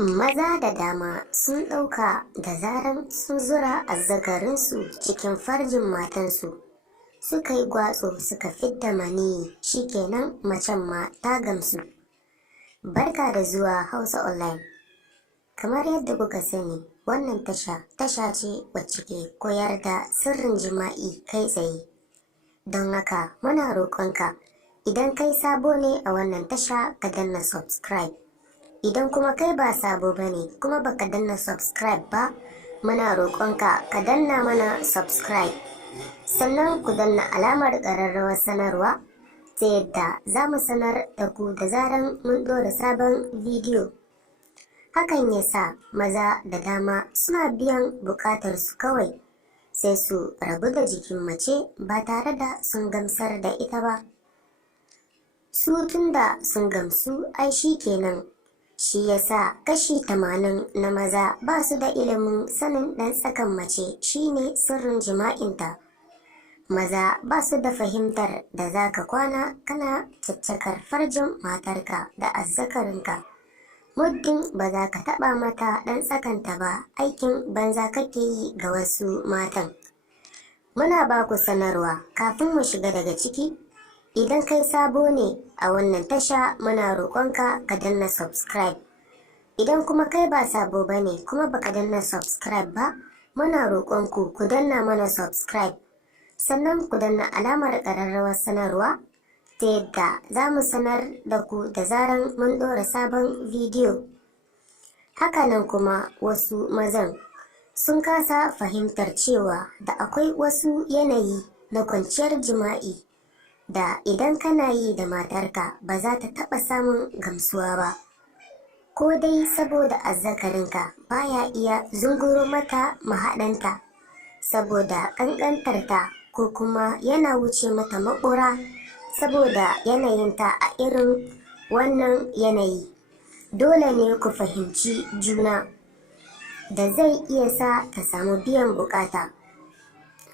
Maza da dama sun ɗauka da zaran sun zura azzakarinsu cikin farjin matansu suka yi gwatso suka fidda maniyyi shikenan macen ma ta gamsu. Barka da zuwa Hausa Online. Kamar yadda kuka sani, wannan tasha ce wacce ke koyar da sirrin jima'i kai tsaye. Don haka muna roƙonka, idan kai sabo ne a wannan tasha ka danna subscribe. Idan kuma kai ba sabo bane kuma baka danna subscribe ba, muna roƙonka ka danna mana subscribe. Sannan ku danna alamar ƙararrawar sanarwa ta yadda za mu sanar da ku da zaran mun ɗora sabon bidiyo. Hakan ya sa maza da dama suna biyan buƙatarsu kawai sai su rabu da jikin mace ba tare da sun gamsar da ita ba. Su tunda sun gamsu ai shi kenan. Shi yasa kashi 80 na maza ba su da ilimin sanin ɗan tsakan mace shine sirrin jima'inta. Maza ba su da fahimtar da za ka kwana kana caccakar farjin matarka da azzakarinka. Muddin ba za ka taɓa mata ɗan tsakanta ba, aikin banza kake yi ga wasu matan. Muna ba ku sanarwa kafin mu shiga daga ciki. Idan kai sabo ne a wannan tasha, muna roƙonka ka danna subscribe. Idan kuma kai ba sabo bane kuma baka danna subscribe ba, muna roƙonku ku danna mana subscribe. Sannan ku danna alamar ƙararrawar sanarwa ta yadda za mu sanar da ku da zaran mun ɗora sabon bidiyo. Hakanan kuma wasu mazan sun kasa fahimtar cewa da akwai wasu yanayi na kwanciyar jima'i da idan kana yi da matarka ba za ta taɓa samun gamsuwa ba, ko dai saboda azzakarinka baya iya zunguro mata mahaɗanta saboda ƙanƙantarta, ko kuma yana wuce mata maƙura saboda yanayinta a irin wannan yanayi. Dole ne ku fahimci juna da zai iya sa ta samu biyan buƙata.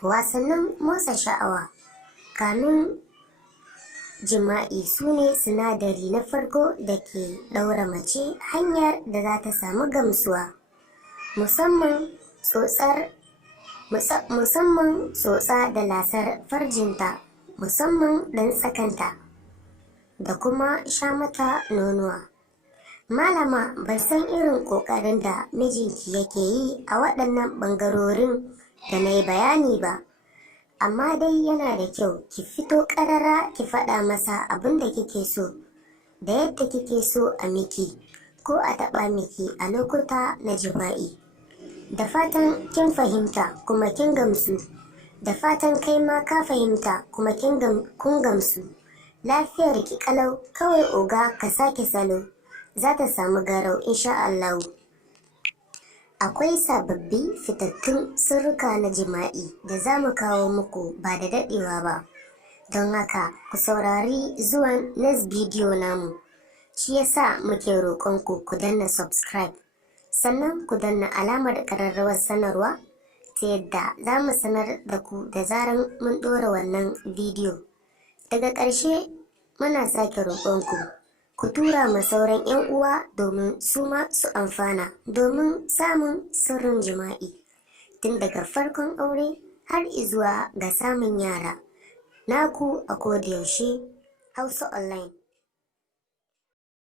Wasannin motsa sha'awa kamin jima'i su ne sinadari na farko da ke ɗaura mace hanyar da za ta samu gamsuwa, musamman tsotsa da lasar farjinta, musamman ɗan tsakanta, da kuma sha mata nonuwa. Malama, ban san irin ƙoƙarin da mijinki yake yi a waɗannan ɓangarorin da na yi bayani ba, amma dai yana da kyau ki fito ƙarara ki faɗa masa abin da kike so da yadda kike so a miki ko a taɓa miki a lokuta na jima'i. Da fatan kin fahimta kuma kin gamsu. Da fatan kai ma ka fahimta kuma kun gamsu. Lafiyar ki kalau, kawai oga ka sake salo, za ta samu garau insha Allah. Akwai sababbi fitattun sirrika na jima'i da za mu kawo muku ba da daɗewa ba. Don haka ku saurari zuwan next bidiyo namu. Shi yasa muke roƙonku ku danna subscribe. Sannan ku danna alamar ƙararrawar sanarwa ta yadda za mu sanar da ku da zaran mun ɗora wannan bidiyo. Daga ƙarshe muna sake roƙonku ku tura ma sauran 'yan uwa domin su ma su amfana domin samun sirrin jima'i tun daga farkon aure har izuwa ga samun yara. Naku a kodayaushe, Hausa Online.